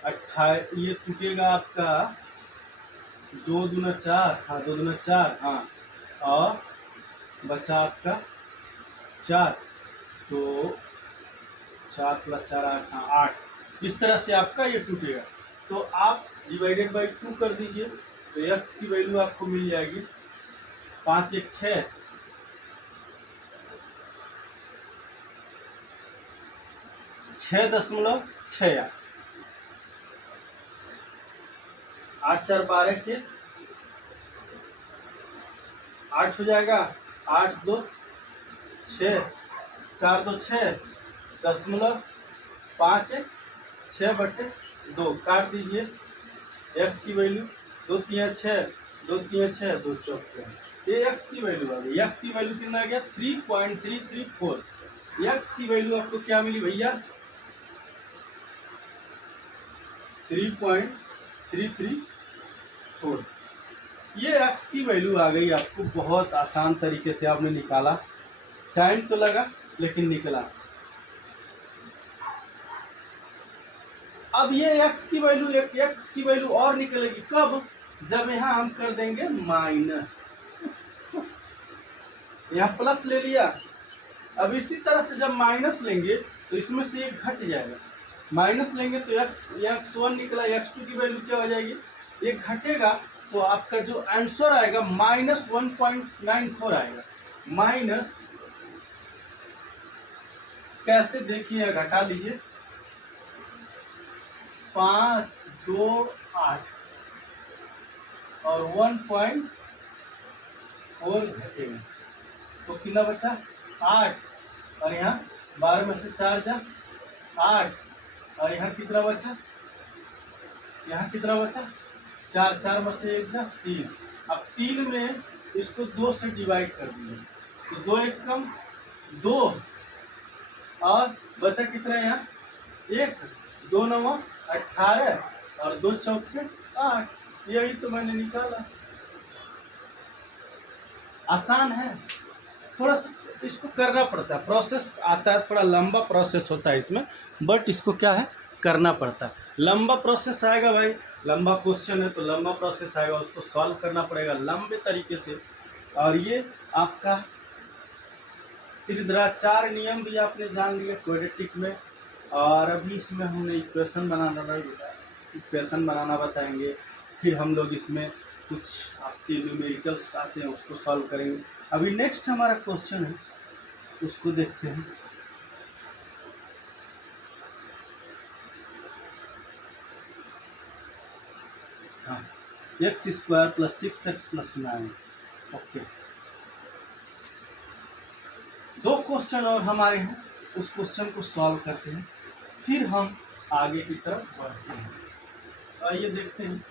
ये टूटेगा आपका 2 दूना 4, हाँ 2 दूना 4, हाँ, और बचा आपका 4, तो 4 + 4 8, हाँ 8। इस तरह से आपका ये टूटेगा। तो आप डिवाइडेड बाई 2 कर दीजिए, तो x की वैल्यू आपको मिल जाएगी 5 1 6, 6.68, 8 4 12 के 8 हो जाएगा, 8 2 6, 4 2 6.5 6/2 काट दीजिए। x की वैल्यू 2 3 6, 2 3 6, 2 4, ये x की वैल्यू आ गई। x की वैल्यू कितना आ गया 3.334। x की वैल्यू आपको क्या मिली भैया 3.334। ये x की वैल्यू आ गई आपको। बहुत आसान तरीके से आपने निकाला, टाइम तो लगा लेकिन निकला। अब ये x की वैल्यू, एक x की वैल्यू और निकलेगी कब, जब यहाँ हम कर देंगे माइनस, यहाँ प्लस ले लिया। अब इसी तरह से जब माइनस लेंगे तो इसमें से एक घट जाएगा, माइनस लेंगे तो x1 निकला, x2 की वैल्यू क्या हो जाएगी, एक घटेगा, तो आपका जो आंसर आएगा -1.94 आएगा। माइनस कैसे देखिए, घटा लीजिए, 5 2 8 और 1.4 घटेगा, तो कितना बचा 8, और यहाँ 12 में से 4 जा 8, और यहाँ कितना बचा, यहाँ कितना बचा 4, 4 में से 1 जा 3। अब 3 में इसको 2 से डिवाइड कर दिए, तो 2 1 कम 2, और बचा कितना यहाँ 1, 2 9 18, और 2 चौके 8। यही तो मैंने निकाला। आसान है, थोड़ा सा इसको करना पड़ता है, प्रोसेस आता है, थोड़ा लंबा प्रोसेस होता है इसमें, बट इसको क्या है करना पड़ता है। लंबा प्रोसेस आएगा भाई, लंबा क्वेश्चन है तो लंबा प्रोसेस आएगा, उसको सॉल्व करना पड़ेगा लंबे तरीके से। और ये आपका श्रीधराचार्य नियम भी आपने जान लिया क्वाड्रेटिक में, और अभी इसमें हमने इक्वेशन बनाना बताएंगे। फिर हम लोग इसमें कुछ आपके न्यूमेरिकल्स आते हैं उसको सॉल्व करेंगे। अभी नेक्स्ट हमारा क्वेश्चन है, उसको देखते हैं। हाँ, x² + 6x + 9। ओके, 2 क्वेश्चन और हमारे हैं, उस क्वेश्चन को सॉल्व करते हैं, फिर हम आगे की तरफ बढ़ते हैं। आइए देखते हैं।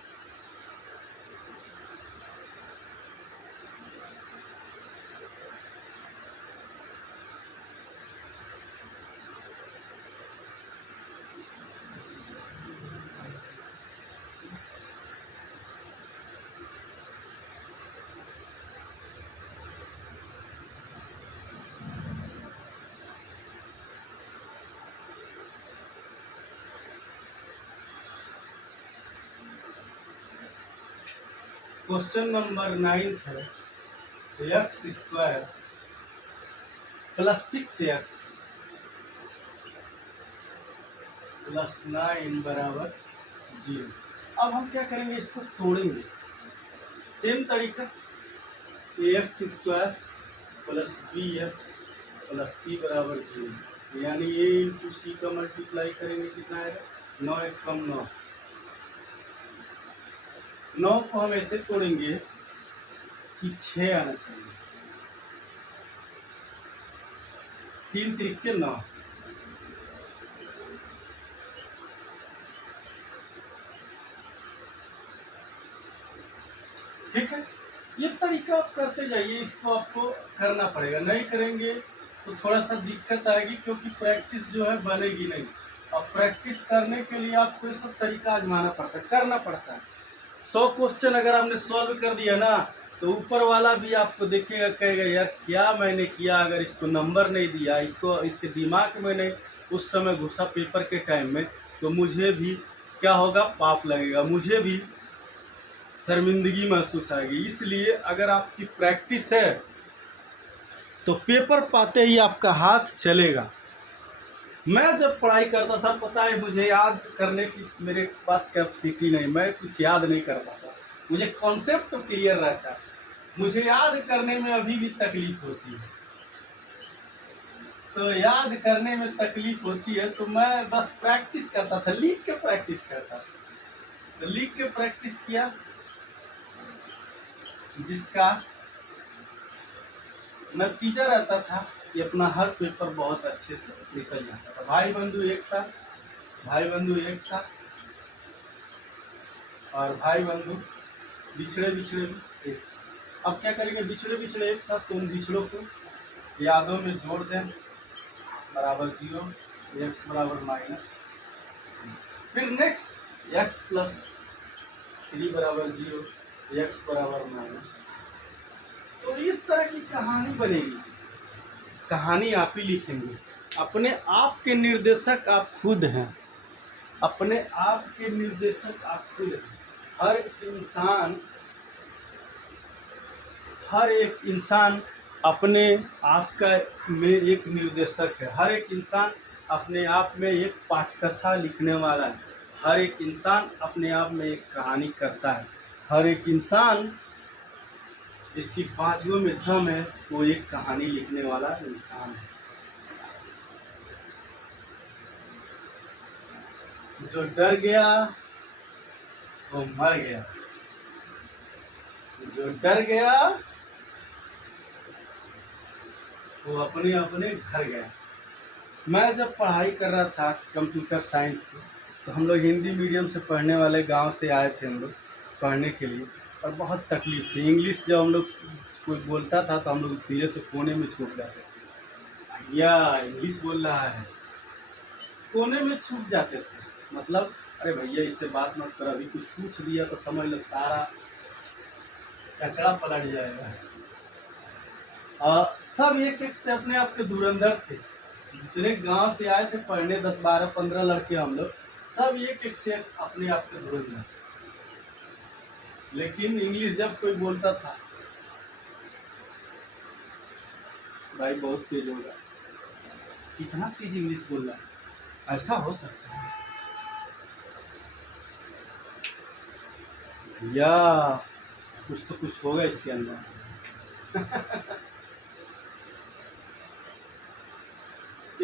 क्वेश्चन नंबर 9 है, x² + 6x + 9 = 0। अब हम क्या करेंगे, इसको तोड़ेंगे सेम तरीका, ax² + bx + c = 0, यानी a × c का मल्टीप्लाई करेंगे, कितना आएगा 9 1 कम 9। 9 को हम ऐसे तोड़ेंगे कि 6 आना चाहिए, 3 3 9। ठीक है, ये तरीका आप करते जाइए, इसको आपको करना पड़ेगा, नहीं करेंगे तो थोड़ा सा दिक्कत आएगी, क्योंकि प्रैक्टिस जो है बनेगी नहीं। और प्रैक्टिस करने के लिए आपको ये सब तरीका आजमाना पड़ता है, करना पड़ता है। 100 क्वेश्चन अगर आपने सॉल्व कर दिया ना, तो ऊपर वाला भी आपको देखेगा, कहेगा यार क्या मैंने किया, अगर इसको नंबर नहीं दिया, इसको इसके दिमाग में नहीं उस समय घुसा पेपर के टाइम में, तो मुझे भी क्या होगा, पाप लगेगा, मुझे भी शर्मिंदगी महसूस आएगी। इसलिए अगर आपकी प्रैक्टिस है तो पेपर पाते ही आपका हाथ चलेगा। मैं जब पढ़ाई करता था, पता है, मुझे याद करने की मेरे पास कैपेसिटी नहीं, मैं कुछ याद नहीं कर पाता। मुझे कॉन्सेप्ट तो क्लियर रहता है, मुझे याद करने में अभी भी तकलीफ होती है। तो याद करने में तकलीफ होती है तो मैं बस प्रैक्टिस करता था, लिख के प्रैक्टिस करता था। तो लिख के प्रैक्टिस किया, जिसका नतीजा रहता था कि अपना हर पेपर बहुत अच्छे से निकल जाता था। भाई बंधु एक साथ, भाई बंधु एक साथ, और भाई बंधु बिछड़े बिछड़े भी एक साथ। अब क्या करेंगे, बिछड़े बिछड़े एक साथ, तो उन बिछड़ों को यादों में जोड़ दें, बराबर 0, x बराबर माइनस, फिर नेक्स्ट x प्लस 3 बराबर 0, x बराबर माइनस। तो इस तरह की कहानी बनेगी। कहानी आप ही लिखेंगे, अपने आप के निर्देशक आप खुद हैं, अपने आप के निर्देशक आप खुद हैं। हर एक इंसान अपने आप का में एक निर्देशक है। हर एक इंसान अपने आप में एक पाठकथा लिखने वाला है। हर एक इंसान अपने आप में एक कहानी करता है। हर एक इंसान जिसकी बाजुओं में दम है, वो एक कहानी लिखने वाला इंसान है। जो डर गया वो मर गया, जो डर गया वो अपने अपने घर गया। मैं जब पढ़ाई कर रहा था कंप्यूटर साइंस की, तो हम लोग हिंदी मीडियम से पढ़ने वाले गांव से आए थे हम लोग पढ़ने के लिए, और बहुत तकलीफ थी। इंग्लिश जब हम लोग कोई बोलता था तो हम लोग धीरे से कोने में छुप जाते थे, भैया इंग्लिश बोल रहा है, कोने में छुप जाते थे। मतलब अरे भैया इससे बात मत कर, अभी कुछ पूछ दिया तो समझ लो सारा कचरा पलट जाएगा। सब एक एक से अपने आप के धुरंधर थे। जितने गांव से आए थे पढ़ने, 10 12 15 लड़के हम लोग, सब एक एक से अपने आप के धुरंधर। लेकिन इंग्लिश जब कोई बोलता था, भाई बहुत तेज होगा, कितना तेज इंग्लिश बोल रहा है, ऐसा हो सकता है या कुछ तो कुछ होगा इसके अंदर।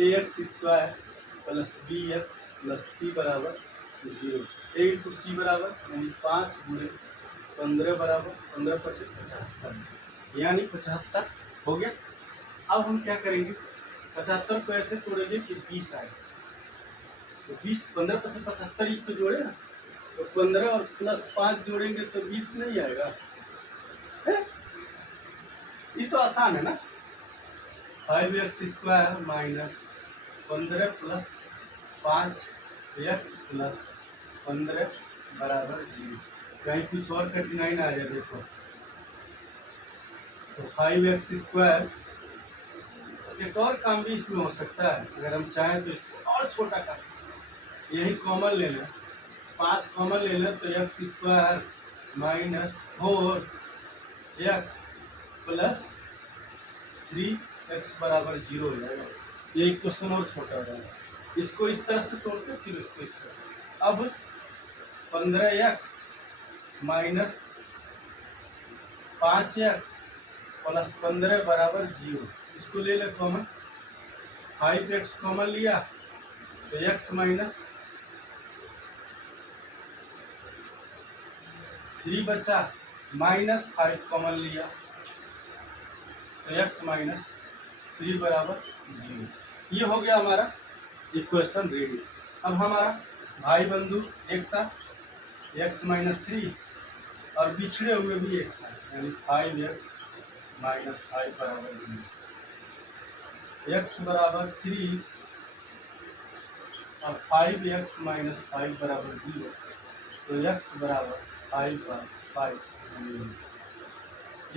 ax square plus bx plus c बराबर 0। a इंटू सी बराबर यानी 5 गुणे 15 बराबर 15 × 75, यानी 75 हो गया। अब हम क्या करेंगे, 75 को ऐसे तोड़ेंगे कि 20 आए, तो 20 15 × 75 ही तो जोड़े ना, तो 15 और प्लस 5 जोड़ेंगे तो 20 नहीं आएगा। ये तो आसान है ना। 5x square minus 15 plus 5x plus 15 बराबर 0। कहीं कुछ और कठिनाई ना आ जाए। देखो तो 5x स्क्वायर, एक और काम भी इसमें हो सकता है, अगर हम चाहें तो इसको और छोटा कर सकते हैं। यही कॉमन ले लें, 5 कॉमन ले लें तो x square minus 4x plus 3x बराबर 0 हो जाएगा। ये इक्वेशन और छोटा हो जाएगा। इसको इस तरह से तोड़ते, फिर इसको इस तरह। अब 15x माइनस 5x प्लस 15 बराबर 0, इसको ले ले कॉमन। 5x कॉमन लिया तो x माइनस 3 बचा, माइनस 5 कॉमन लिया तो x माइनस 3 बराबर 0। ये हो गया हमारा इक्वेशन रेडी। अब हमारा भाई बंधु एक साथ x माइनस 3 और बिछड़े हुए भी एक साथ, यानी 5x माइनस 5 बराबर 0। x बराबर 3 और 5x माइनस 5 बराबर 0, तो x बराबर 5 पर 5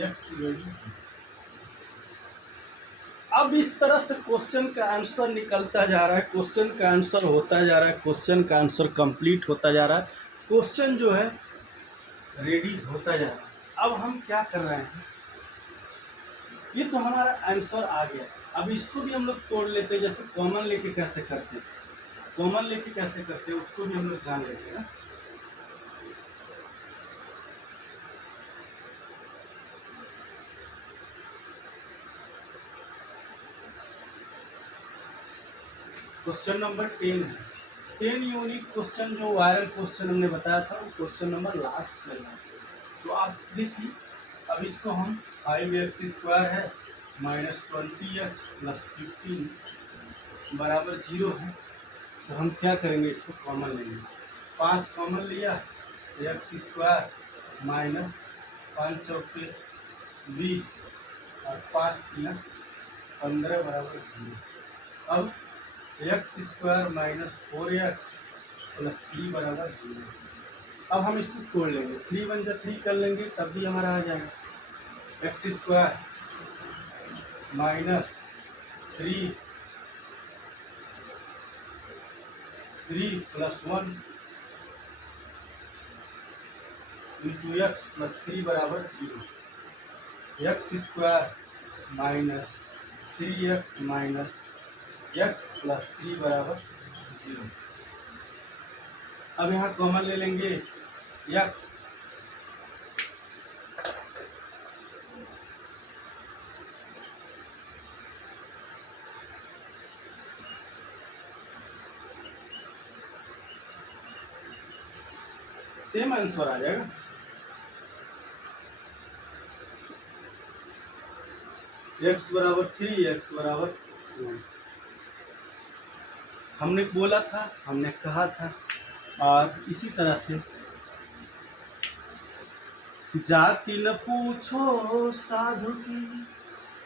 x की वैल्यू। अब इस तरह से क्वेश्चन का आंसर निकलता जा रहा है, क्वेश्चन का आंसर होता जा रहा है, क्वेश्चन का आंसर कंप्लीट होता जा रहा है, क्वेश्चन जो है रेडी होता जा रहा है। अब हम क्या कर रहे हैं, ये तो हमारा आंसर आ गया, अब इसको भी हम लोग तोड़ लेते हैं, जैसे कॉमन लेके कैसे करते हैं, कॉमन लेके कैसे करते हैं उसको भी हम लोग जान लेते हैं। क्वेश्चन नंबर 10 है, 10 यूनिक क्वेश्चन जो वायरल क्वेश्चन हमने बताया था वो क्वेश्चन नंबर लास्ट में है। तो आप देखिए, अब इसको हम 5x² है माइनस 20x प्लस 15 बराबर 0 है, तो हम क्या करेंगे, इसको कॉमन लेंगे, 5 कॉमन लिया, x² माइनस 5 चौके 20 और 5 3 15 बराबर 0। अब x² माइनस 4x प्लस 3 बराबर 0। अब हम इसको तोड़ लेंगे, 3 1 जा 3 कर लेंगे तब भी हमारा आ जाएगा, x² minus 3 plus 1 into x plus 3 बराबर 0, x² minus 3x minus x plus 3 बराबर 0। अब यहाँ कॉमन ले लेंगे x, सेम आंसर आ जाएगा, x बराबर 3 x बराबर 1 हमने बोला था, हमने कहा था। और इसी तरह से जाति न पूछो साधु की,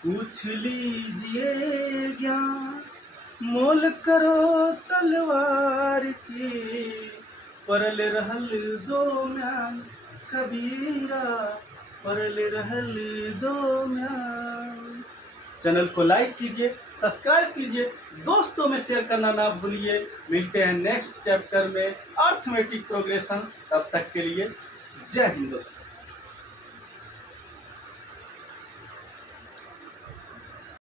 पूछ लीजिए ज्ञान, मोल करो तलवार की, परल रहल दो म्यान, कबीरा परल रहल दो म्यान। चैनल को लाइक कीजिए, सब्सक्राइब कीजिए, दोस्तों में शेयर करना ना भूलिए। मिलते हैं नेक्स्ट चैप्टर में अर्थमेटिक प्रोग्रेशन, तब तक के लिए जय हिंद दोस्तों।